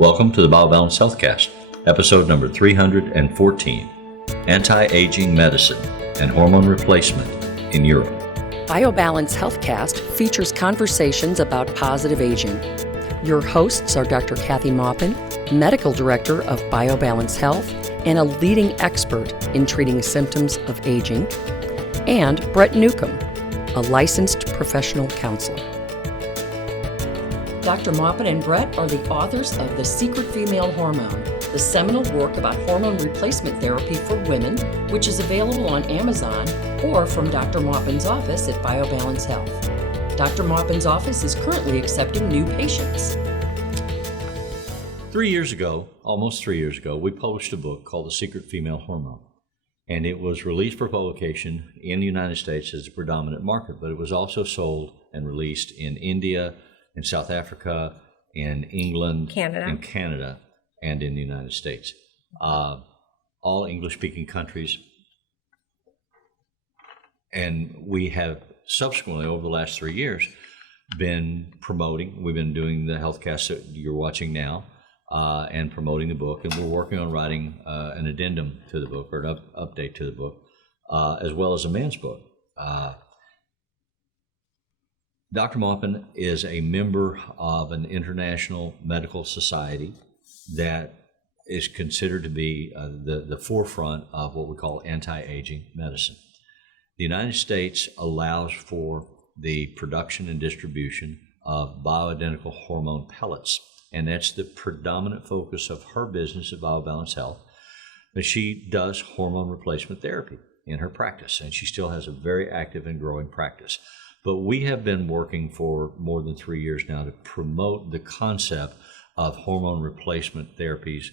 Welcome to the BioBalance Healthcast, episode number 314, Anti-Aging Medicine and Hormone Replacement in Europe. BioBalance Healthcast features conversations about positive aging. Your hosts are Dr. Kathy Maupin, Medical Director of BioBalance Health and a leading expert in treating symptoms of aging, and Brett Newcomb, a licensed professional counselor. Dr. Maupin and Brett are the authors of The Secret Female Hormone, the seminal work about hormone replacement therapy for women, which is available on Amazon or from Dr. Maupin's office at BioBalance Health. Dr. Maupin's office is currently accepting new patients. 3 years ago, almost 3 years ago, we published a book called The Secret Female Hormone. And it was released for publication in the United States as a predominant market, but it was also sold and released in India, in South Africa, in England, in Canada, and in the United States. All English-speaking countries. And we have subsequently, over the last 3 years, been promoting. We've been doing the healthcast that you're watching now and promoting the book. And we're working on writing an addendum to the book, or an update to the book, as well as a man's book. Dr. Maupin is a member of an international medical society that is considered to be the forefront of what we call anti-aging medicine. The United States allows for the production and distribution of bioidentical hormone pellets, and that's the predominant focus of her business at BioBalance Health. But she does hormone replacement therapy in her practice, and she still has a very active and growing practice. But we have been working for more than 3 years now to promote the concept of hormone replacement therapies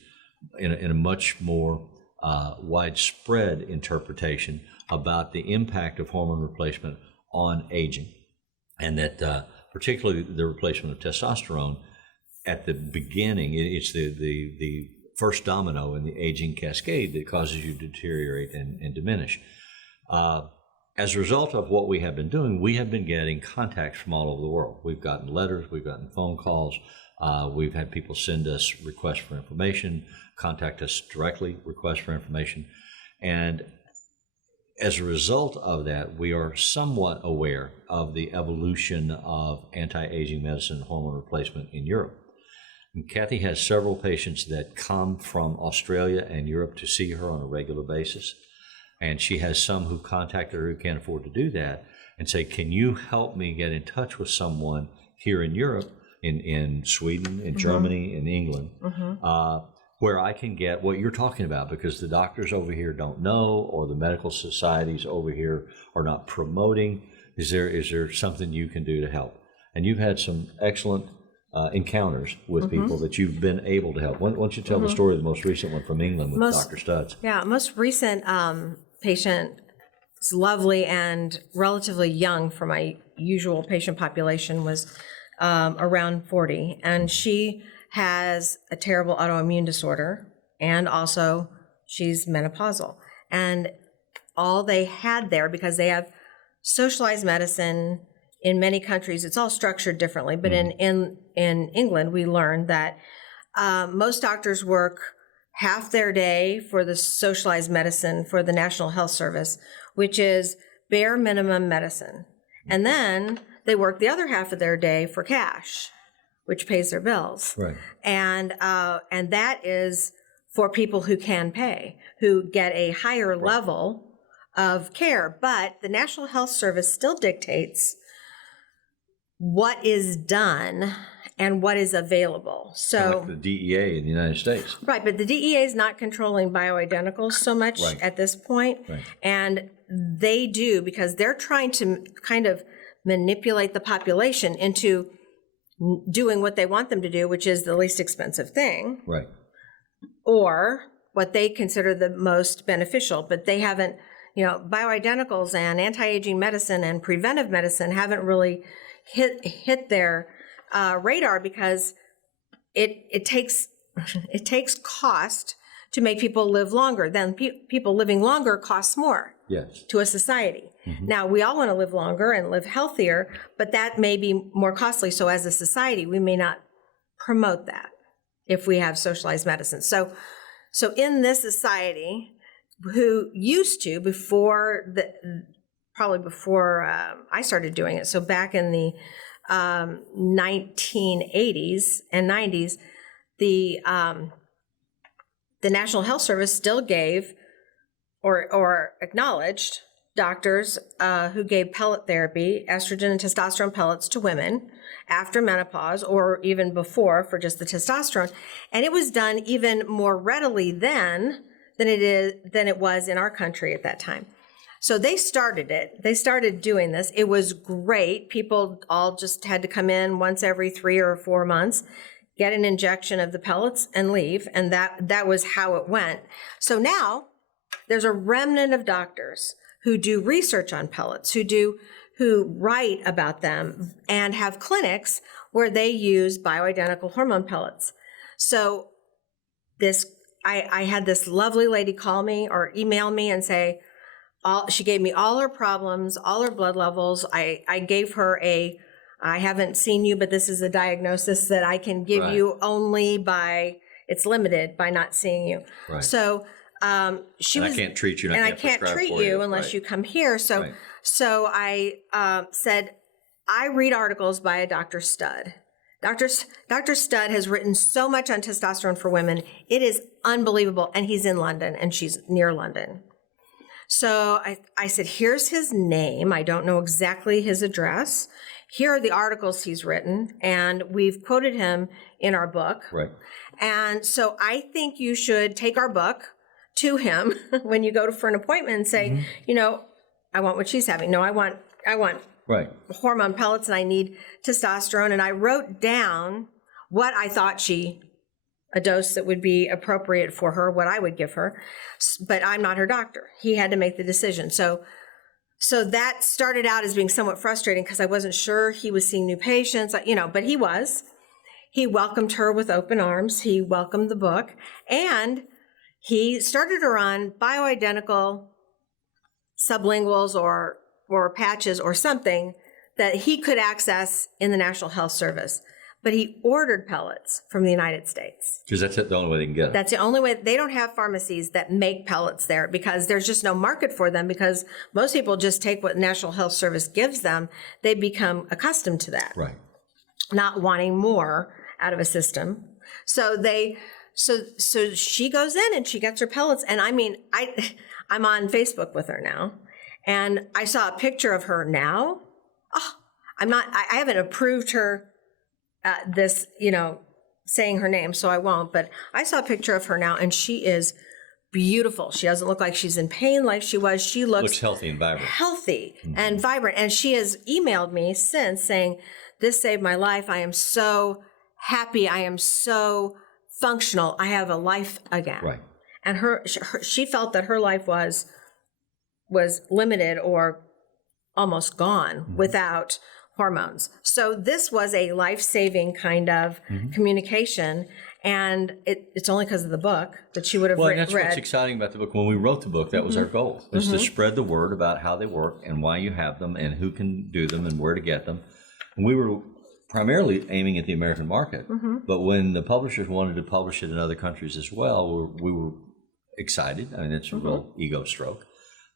in a much more widespread interpretation about the impact of hormone replacement on aging, and that particularly the replacement of testosterone at the beginning, it's the first domino in the aging cascade that causes you to deteriorate and diminish. As a result of what we have been doing, we have been getting contacts from all over the world. We've gotten letters, we've gotten phone calls, we've had people send us requests for information, contact us directly, requests for information. And as a result of that, we are somewhat aware of the evolution of anti-aging medicine and hormone replacement in Europe. And Kathy has several patients that come from Australia and Europe to see her on a regular basis. And she has some who contacted her who can't afford to do that and say, can you help me get in touch with someone here in Europe, in Sweden, in Germany, in England, where I can get what you're talking about, because the doctors over here don't know, or the medical societies over here are not promoting. Is there something you can do to help? And you've had some excellent encounters with people that you've been able to help. Why don't you tell the story of the most recent one from England with Dr. Studs? Yeah, most recent patient is lovely and relatively young for my usual patient population, was around 40. And she has a terrible autoimmune disorder, and also she's menopausal. And all they had there, because they have socialized medicine in many countries, it's all structured differently, but in England, we learned that most doctors work half their day for the socialized medicine for the National Health Service, which is bare minimum medicine. And then they work the other half of their day for cash, which pays their bills. Right. And that is for people who can pay, who get a higher level of care. But the National Health Service still dictates what is done and what is available. So like the DEA in the United States. Right, but the DEA is not controlling bioidenticals so much at this point. Right. And they do, because they're trying to kind of manipulate the population into doing what they want them to do, which is the least expensive thing. Right. Or what they consider the most beneficial. But they haven't, bioidenticals and anti-aging medicine and preventive medicine haven't really hit their radar, because it takes cost to make people live longer. Then people living longer costs more to a society. Now, we all want to live longer and live healthier, but that may be more costly. So as a society, we may not promote that. if we have socialized medicine. So in this society, who used to, probably before I started doing it, so back in the 1980s and 90s, the National Health Service still gave or acknowledged doctors who gave pellet therapy, estrogen and testosterone pellets to women after menopause or even before for just the testosterone. And it was done even more readily then than it was in our country at that time. So they started it. They started doing this. It was great. People all just had to come in once every 3 or 4 months, get an injection of the pellets and leave. And that was how it went. So now there's a remnant of doctors who do research on pellets, who write about them and have clinics where they use bioidentical hormone pellets. So I had this lovely lady call me or email me and say, she gave me all her problems, all her blood levels. I gave her I haven't seen you, but this is a diagnosis that I can give you only it's limited by not seeing you. Right. So I can't treat you, and I can't treat you unless you come here. So I said, I read articles by a Dr. Studd. Dr. Studd has written so much on testosterone for women. It is unbelievable. And he's in London and she's near London. So I said, here's his name. I don't know exactly his address. Here are the articles he's written. And we've quoted him in our book. Right. And so I think you should take our book to him when you go for an appointment and say, I want what she's having. No, I want Right. hormone pellets and I need testosterone. And I wrote down what I thought a dose that would be appropriate for her, what I would give her. But I'm not her doctor. He had to make the decision. So that started out as being somewhat frustrating because I wasn't sure he was seeing new patients, but he was. He welcomed her with open arms. He welcomed the book. And he started her on bioidentical sublinguals or patches or something that he could access in the National Health Service. But he ordered pellets from the United States. Because that's the only way they can get them. That's the only way. They don't have pharmacies that make pellets there because there's just no market for them because most people just take what National Health Service gives them. They become accustomed to that. Right. Not wanting more out of a system. So she goes in and she gets her pellets. And I mean, I'm on Facebook with her now. And I saw a picture of her now. Oh, I haven't approved her saying her name, so I won't. But I saw a picture of her now, and she is beautiful. She doesn't look like she's in pain like she was. She looks healthy and vibrant. And vibrant. And she has emailed me since saying, this saved my life. I am so happy. I am so functional. I have a life again. Right. And she felt that her life was limited or almost gone without hormones. So this was a life-saving kind of communication, and it's only because of the book that she would have read. That's what's exciting about the book. When we wrote the book, that was our goal, is to spread the word about how they work and why you have them and who can do them and where to get them. And we were primarily aiming at the American market, but when the publishers wanted to publish it in other countries as well, we were excited. I mean, it's a real ego stroke.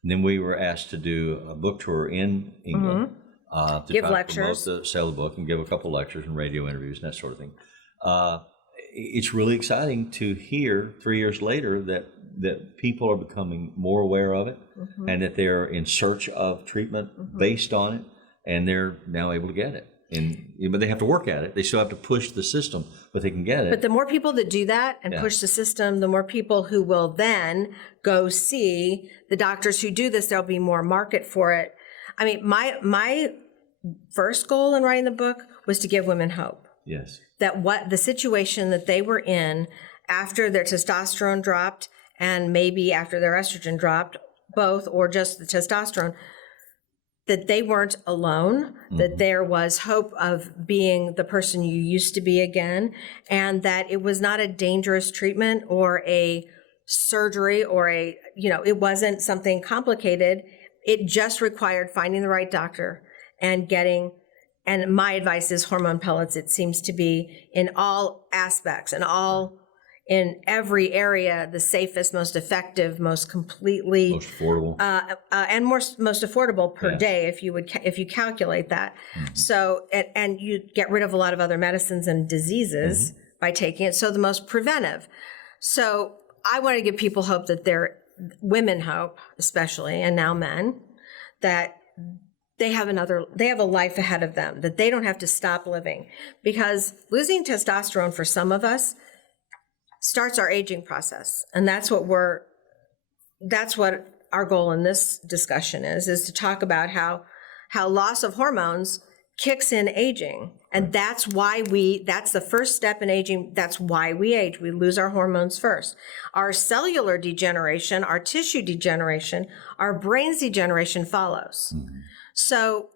And then we were asked to do a book tour in England. To give try lectures, to sell the book and give a couple lectures and radio interviews and that sort of thing. It's really exciting to hear 3 years later that people are becoming more aware of it and that they're in search of treatment based on it, and they're now able to get it. But they have to work at it. They still have to push the system, but they can get it. But the more people that do that and push the system, the more people who will then go see the doctors who do this. There'll be more market for it. I mean, my first goal in writing the book was to give women hope. Yes. That the situation that they were in after their testosterone dropped and maybe after their estrogen dropped, both or just the testosterone, that they weren't alone, that there was hope of being the person you used to be again, and that it was not a dangerous treatment or a surgery or it wasn't something complicated. It just required finding the right doctor and getting and my advice is hormone pellets. It seems to be in all aspects and in every area, the safest, most effective, most completely Most affordable. and most affordable per Yeah. day if you calculate that. So and you get rid of a lot of other medicines and diseases by taking it. So the most preventive. So I want to give people hope that women hope, especially, and now men, that they have a life ahead of them, that they don't have to stop living, because losing testosterone for some of us starts our aging process. And that's what our goal in this discussion is to talk about how loss of hormones kicks in aging. And that's the first step in aging. That's why we age. We lose our hormones first. Our cellular degeneration, our tissue degeneration, our brain's degeneration follows. So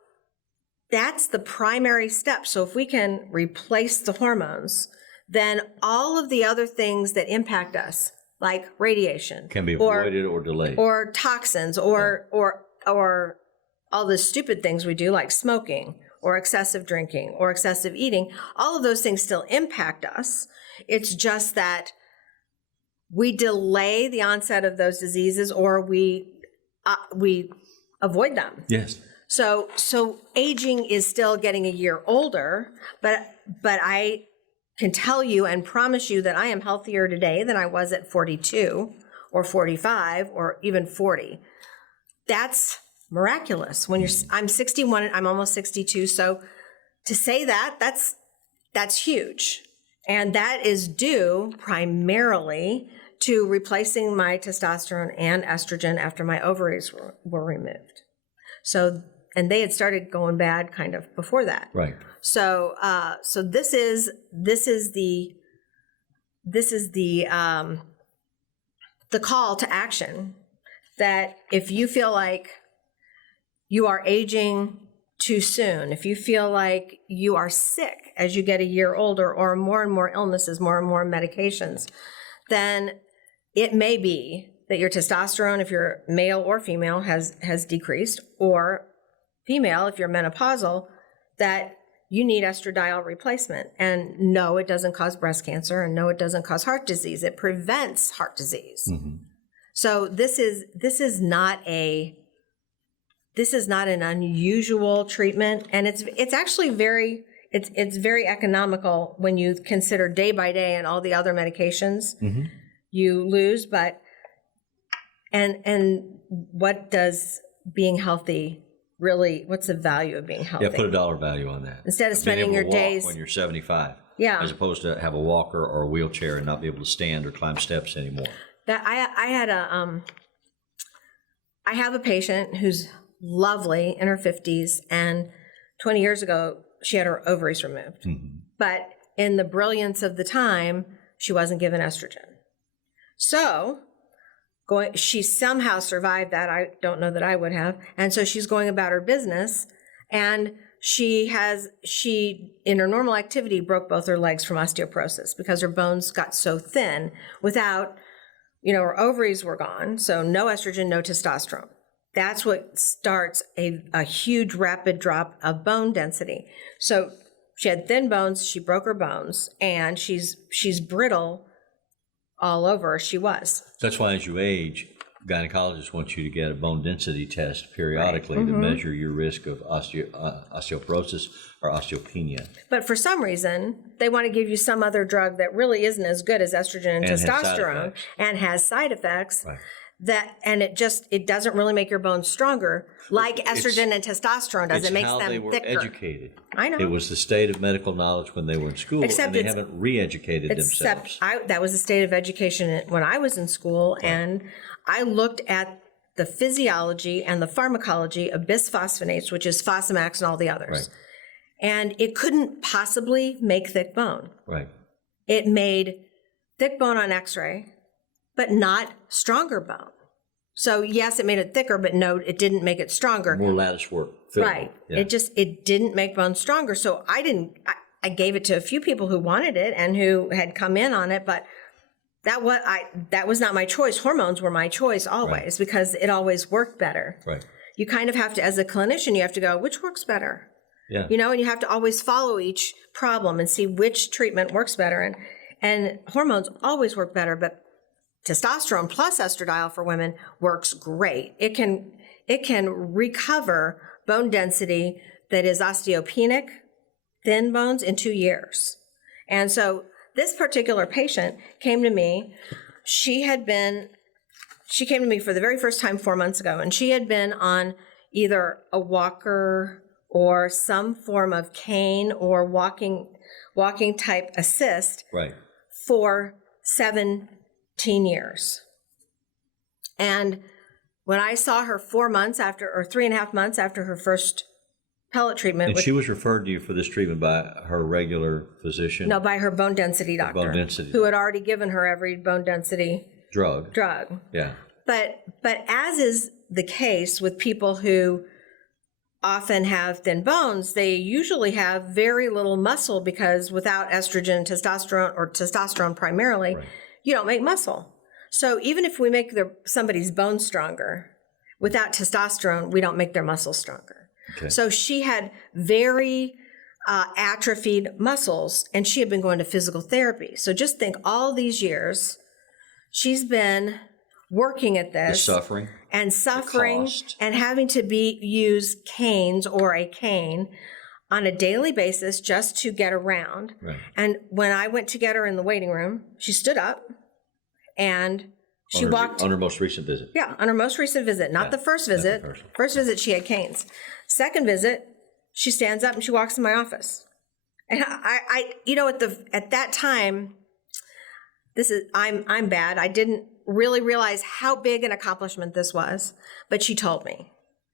that's the primary step. So if we can replace the hormones, then all of the other things that impact us, like radiation, Can be avoided or delayed. or toxins, or all the stupid things we do, like smoking or excessive drinking or excessive eating, all of those things still impact us. It's just that we delay the onset of those diseases, or we avoid them. Yes. So aging is still getting a year older, but I can tell you and promise you that I am healthier today than I was at 42 or 45 or even 40. That's miraculous. I'm 61 and I'm almost 62. So to say that's huge. And that is due primarily to replacing my testosterone and estrogen after my ovaries were removed. So, and they had started going bad kind of before that. Right. So, so this is the call to action, that if you feel like you are aging too soon, if you feel like you are sick as you get a year older, or more and more illnesses, more and more medications, then it may be that your testosterone, if you're male or female, has decreased, or female, if you're menopausal, that you need estradiol replacement. And no, it doesn't cause breast cancer, and no, it doesn't cause heart disease. It prevents heart disease. So this is not an unusual treatment, and it's actually very economical when you consider day by day and all the other medications you lose. But and what does being healthy really, what's the value of being healthy? Yeah, put a dollar value on that. Instead of Being spending able your to walk days when you're 75. Yeah. As opposed to have a walker or a wheelchair and not be able to stand or climb steps anymore. That I have a patient who's lovely in her 50s, and 20 years ago she had her ovaries removed. But in the brilliance of the time, she wasn't given estrogen. So she somehow survived that. I don't know that I would have. And so she's going about her business, and she in her normal activity broke both her legs from osteoporosis because her bones got so thin without, her ovaries were gone. So no estrogen, no testosterone. That's what starts a huge rapid drop of bone density. So she had thin bones, she broke her bones, and she's brittle all over. She was. That's why as you age, gynecologists want you to get a bone density test periodically to measure your risk of osteoporosis or osteopenia. But for some reason, they want to give you some other drug that really isn't as good as estrogen and has side testosterone effects. and has side effects. Right. It doesn't really make your bones stronger like estrogen and testosterone does. It's It makes how them they were thicker. educated. I know. It was the state of medical knowledge when they were in school, Except and they it's- haven't re-educated themselves. That was the state of education when I was in school, and I looked at the physiology and the pharmacology of bisphosphonates, which is Fosamax and all the others. Right. And it couldn't possibly make thick bone. Right. It made thick bone on x-ray, but not stronger bone. So yes, it made it thicker, but no, it didn't make it stronger. More lattice work. Right. Yeah. It didn't make bone stronger. So I gave it to a few people who wanted it and who had come in on it, but that was not my choice. Hormones were my choice always because it always worked better. Right. You kind of have to, as a clinician, you have to go, which works better? Yeah. You know, and you have to always follow each problem and see which treatment works better. And hormones always work better, but testosterone plus estradiol for women works great. It can recover bone density that is osteopenic, thin bones in 2 years. And so this particular patient came to me. She came to me for the very first time 4 months ago, and she had been on either a walker or some form of cane or walking type assist Right. for 17 years. And when I saw her 4 months after, or 3.5 months after her first pellet treatment, And she was referred to you for this treatment by her regular physician? no, by her bone density doctor, bone density who had already given her every bone density Drug. drug. Yeah. But as is the case with people who often have thin bones, they usually have very little muscle because without estrogen, testosterone, or testosterone primarily, Right. you don't make muscle. So even if we make somebody's bones stronger, without testosterone, we don't make their muscles stronger. Okay. So she had very atrophied muscles, and she had been going to physical therapy. So just think, all these years, she's been working at The this suffering. and suffering cost. and having to use canes or a cane on a daily basis just to get around. Right. And when I went to get her in the waiting room, she stood up and she On her- walked. on her most recent visit. Yeah, on her most recent visit, not the first not the visit. first. First visit, she had canes. Second visit, she stands up and she walks in my office. And I you know, at that time, I'm bad. I didn't really realize how big an accomplishment this was, but she told me.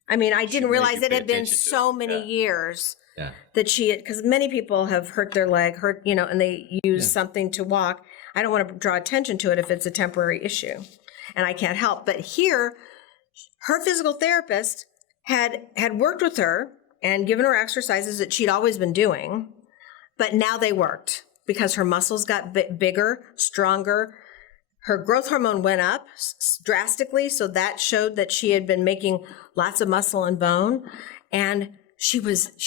I mean, I didn't made realize you it pay had been attention to so it. many Yeah. years Yeah. that she had, because many people have hurt their leg, and they use something to walk. I don't want to draw attention to it if it's a temporary issue, and I can't help. But here, her physical therapist had worked with her and given her exercises that she'd always been doing, but now they worked because her muscles got bigger, stronger. Her growth hormone went up drastically, so that showed that she had been making lots of muscle and bone, and she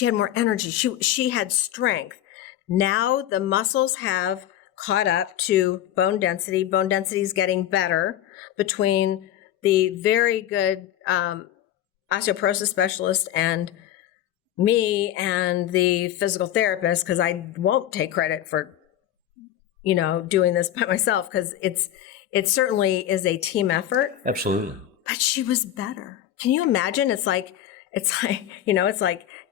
had more energy. She had strength. Now the muscles have caught up to bone density. Bone density is getting better between the very good osteoporosis specialist and me and the physical therapist, because I won't take credit for doing this by myself, because it certainly is a team effort. Absolutely. But she was better. Can you imagine? It's like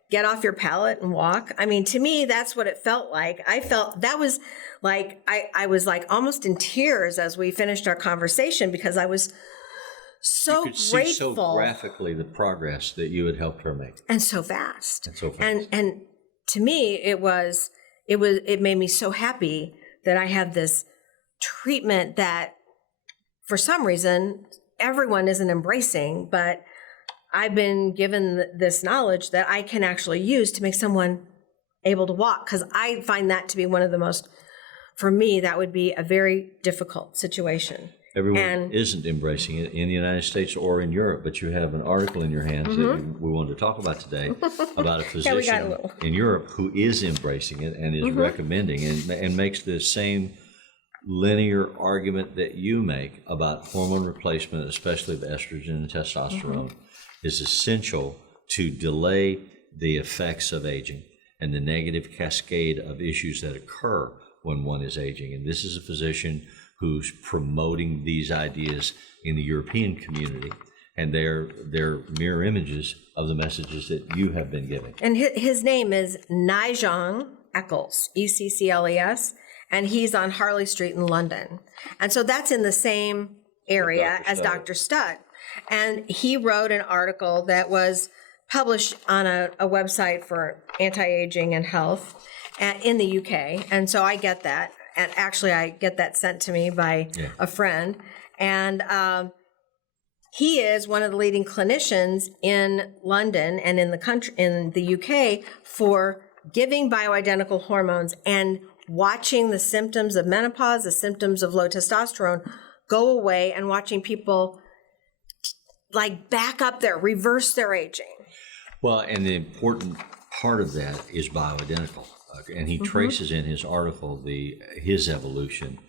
get off your pallet and walk. I mean, to me, that's what it felt like. I felt that was like I was like almost in tears as we finished our conversation, because I was so You could grateful. see so graphically the progress that you had helped her make. And so fast. And so fast. And to me, it made me so happy that I have this treatment that for some reason everyone isn't embracing, but I've been given this knowledge that I can actually use to make someone able to walk. Because I find that to be one of the most, for me, that would be a very difficult situation. Everyone isn't embracing it in the United States or in Europe, but you have an article in your hands that we wanted to talk about today about a Yeah, we got a physician little. in Europe who is embracing it and is recommending and makes the same linear argument that you make about hormone replacement, especially the estrogen and testosterone, is essential to delay the effects of aging and the negative cascade of issues that occur when one is aging. And this is a physician who's promoting these ideas in the European community, and they're mirror images of the messages that you have been giving. And his name is Nijong Eccles, Eccles, and he's on Harley Street in London. And so that's in the same area Dr. as Studd. Dr. Studd. And he wrote an article that was published on a website for anti-aging and health in the UK. And so I get that. And actually, I get that sent to me by a friend. And he is one of the leading clinicians in London and in the country, in the UK, for giving bioidentical hormones and watching the symptoms of menopause, the symptoms of low testosterone go away, and watching people like back up reverse their aging. Well, and the important part of that is bioidentical. And he traces in his article his evolution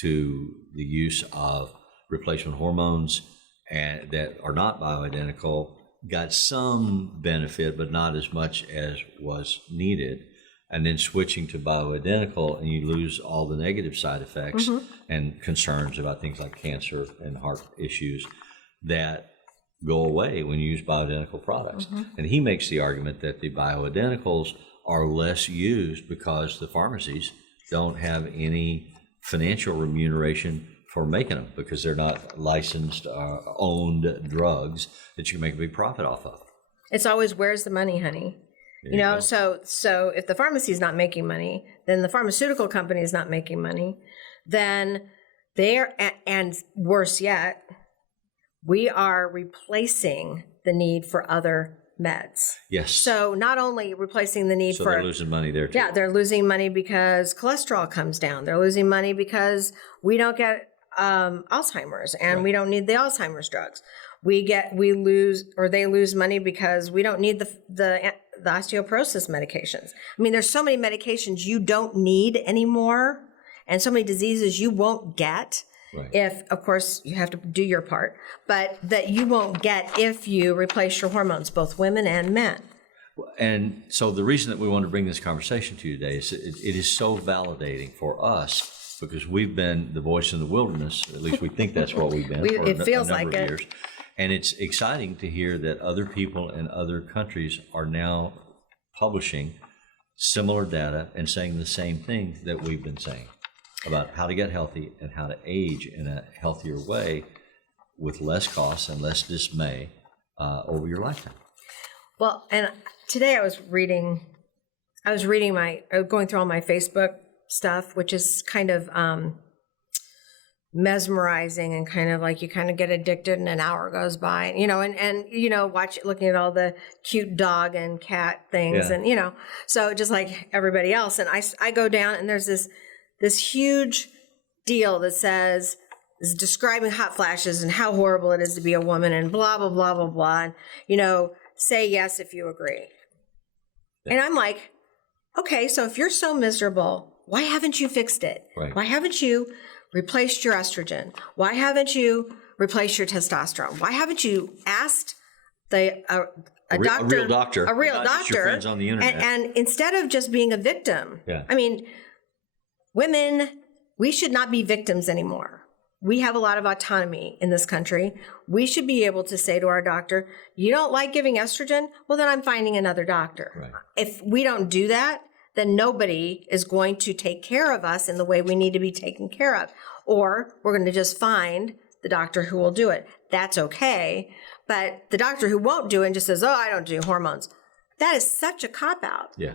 to the use of replacement hormones and that are not bioidentical, got some benefit, but not as much as was needed. And then switching to bioidentical, and you lose all the negative side effects and concerns about things like cancer and heart issues that go away when you use bioidentical products. And he makes the argument that the bioidenticals are less used because the pharmacies don't have any financial remuneration for making them because they're not licensed, owned drugs that you can make a big profit off of. It's always, where's the money, honey? You know, so if the pharmacy is not making money, then the pharmaceutical company is not making money, then they're, and worse yet, we are replacing the need for other meds. Yes. So not only replacing the need So for... they're losing money there too. Yeah, they're losing money because cholesterol comes down. They're losing money because we don't get Alzheimer's and we don't need the Alzheimer's drugs. They lose money because we don't need the osteoporosis medications. I mean, there's so many medications you don't need anymore and so many diseases you won't get if, of course, you have to do your part, but that you won't get if you replace your hormones, both women and men. And so the reason that we want to bring this conversation to you today is it is so validating for us because we've been the voice in the wilderness. At least we think that's what we've been for a number of years. And it's exciting to hear that other people in other countries are now publishing similar data and saying the same thing that we've been saying about how to get healthy and how to age in a healthier way with less costs and less dismay over your lifetime. Well, and today I was going through all my Facebook stuff, which is kind of mesmerizing and kind of like you kind of get addicted and an hour goes by, and looking at all the cute dog and cat things and, so just like everybody else. And I go down and there's this huge deal that is describing hot flashes and how horrible it is to be a woman and blah, blah, blah, blah, blah. And, say yes if you agree. Yeah. And I'm like, okay, so if you're so miserable, why haven't you fixed it? Right. Why haven't you replaced your estrogen? Why haven't you replaced your testosterone? Why haven't you asked a real doctor, not your friends on the internet. And instead of just being a victim, I mean, women, we should not be victims anymore. We have a lot of autonomy in this country. We should be able to say to our doctor, you don't like giving estrogen? Well, then I'm finding another doctor. Right. If we don't do that, then nobody is going to take care of us in the way we need to be taken care of. Or we're going to just find the doctor who will do it. That's okay. But the doctor who won't do it and just says, I don't do hormones. That is such a cop-out. Yeah.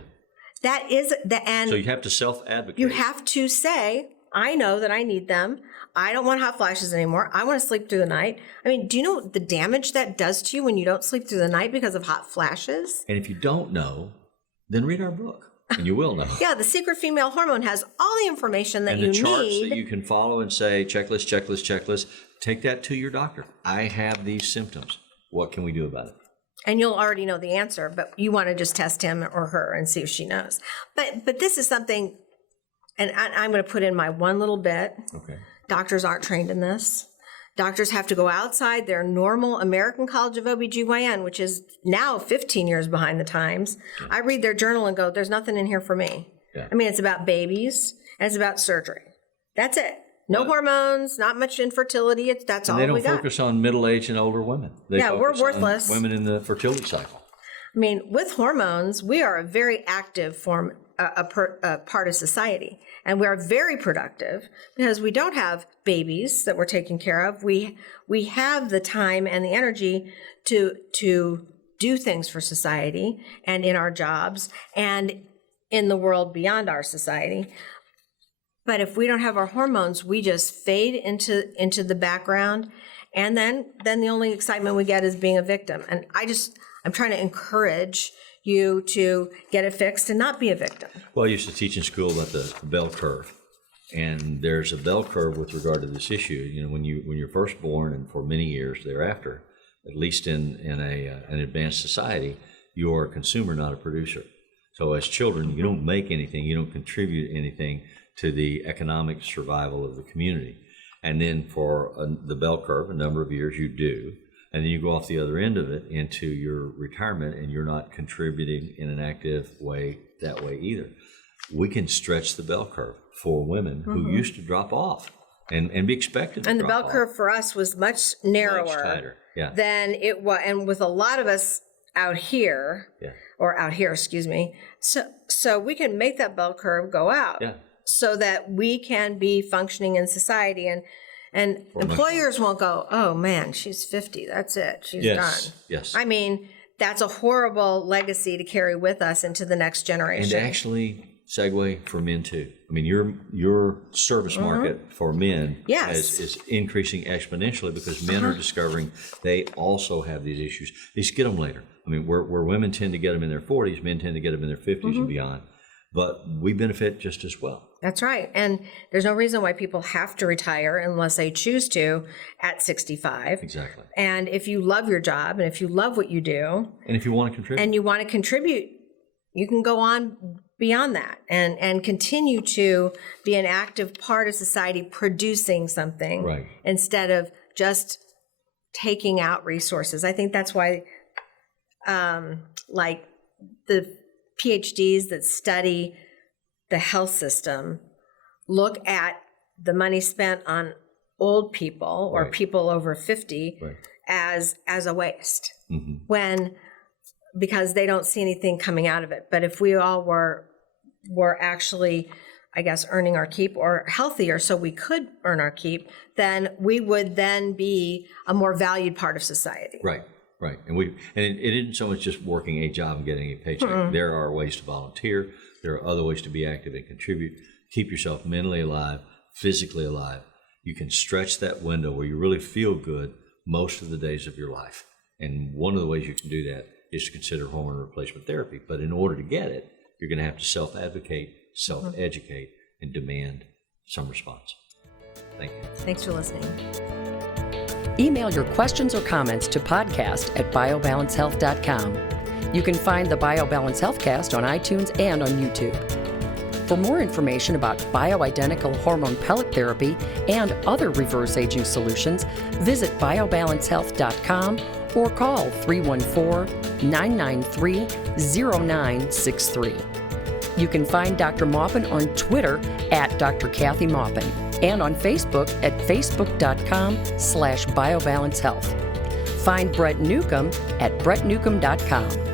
That is so you have to self-advocate. You have to say, I know that I need them. I don't want hot flashes anymore. I want to sleep through the night. I mean, do you know the damage that does to you when you don't sleep through the night because of hot flashes? And if you don't know, then read our book and you will know. Yeah, The Secret Female Hormone has all the information that you need. And the charts that you can follow and say, checklist, checklist, checklist. Take that to your doctor. I have these symptoms. What can we do about it? And you'll already know the answer, but you want to just test him or her and see if she knows. But this is something, and I'm going to put in my one little bit. Okay. Doctors aren't trained in this. Doctors have to go outside their normal American College of OBGYN, which is now 15 years behind the times. Yeah. I read their journal and go, there's nothing in here for me. Yeah. I mean, it's about babies and it's about surgery. That's it. No hormones, not much infertility. That's all we got. They don't focus on middle-aged and older women. We're worthless. Women in the fertility cycle. I mean, with hormones, we are a very active part of society. And we are very productive because we don't have babies that we're taking care of. We have the time and the energy to do things for society and in our jobs and in the world beyond our society. But if we don't have our hormones, we just fade into the background. And then the only excitement we get is being a victim. And I'm trying to encourage you to get it fixed and not be a victim. Well, I used to teach in school about the bell curve. And there's a bell curve with regard to this issue. You know, when you're first born and for many years thereafter, at least in an advanced society, you're a consumer, not a producer. So as children, you don't make anything, you don't contribute anything to the economic survival of the community. And then for the bell curve, a number of years you do, and then you go off the other end of it into your retirement, and you're not contributing in an active way that way either. We can stretch the bell curve for women who used to drop off and be expected to And the drop bell off. curve for us was much narrower Much tighter. Yeah. than it was, and with a lot of us out here, Yeah. excuse me. So we can make that bell curve go out. Yeah. So that we can be functioning in society, and employers won't go, oh man, she's 50, that's it, she's done. Yes. I mean, that's a horrible legacy to carry with us into the next generation. And actually segue for men too. I mean, your service market for men Yes. is increasing exponentially because men are discovering they also have these issues. They just get them later. I mean, where women tend to get them in their 40s, men tend to get them in their 50s and beyond. But we benefit just as well. That's right. And there's no reason why people have to retire unless they choose to at 65. Exactly. And if you love your job and if you love what you do And if you want to contribute. and you want to contribute, you can go on beyond that and continue to be an active part of society producing something Right. instead of just taking out resources. I think that's why like the PhDs that study the health system look at the money spent on old people or Right. people over 50 Right. as a waste because they don't see anything coming out of it. But if we all were actually, I guess, earning our keep or healthier so we could earn our keep, then we would then be a more valued part of society. Right. Right. And it isn't so much just working a job and getting a paycheck. There are ways to volunteer. There are other ways to be active and contribute. Keep yourself mentally alive, physically alive. You can stretch that window where you really feel good most of the days of your life. And one of the ways you can do that is to consider hormone replacement therapy. But in order to get it, you're going to have to self-advocate, self-educate, and demand some response. Thank you. Thanks for listening. Email your questions or comments to podcast@biobalancehealth.com. You can find the BioBalance Healthcast on iTunes and on YouTube. For more information about bioidentical hormone pellet therapy and other reverse aging solutions, visit biobalancehealth.com or call 314-993-0963. You can find Dr. Maupin on Twitter @Dr. Kathy Maupin and on Facebook at facebook.com/biobalancehealth. Find Brett Newcomb at brettnewcomb.com.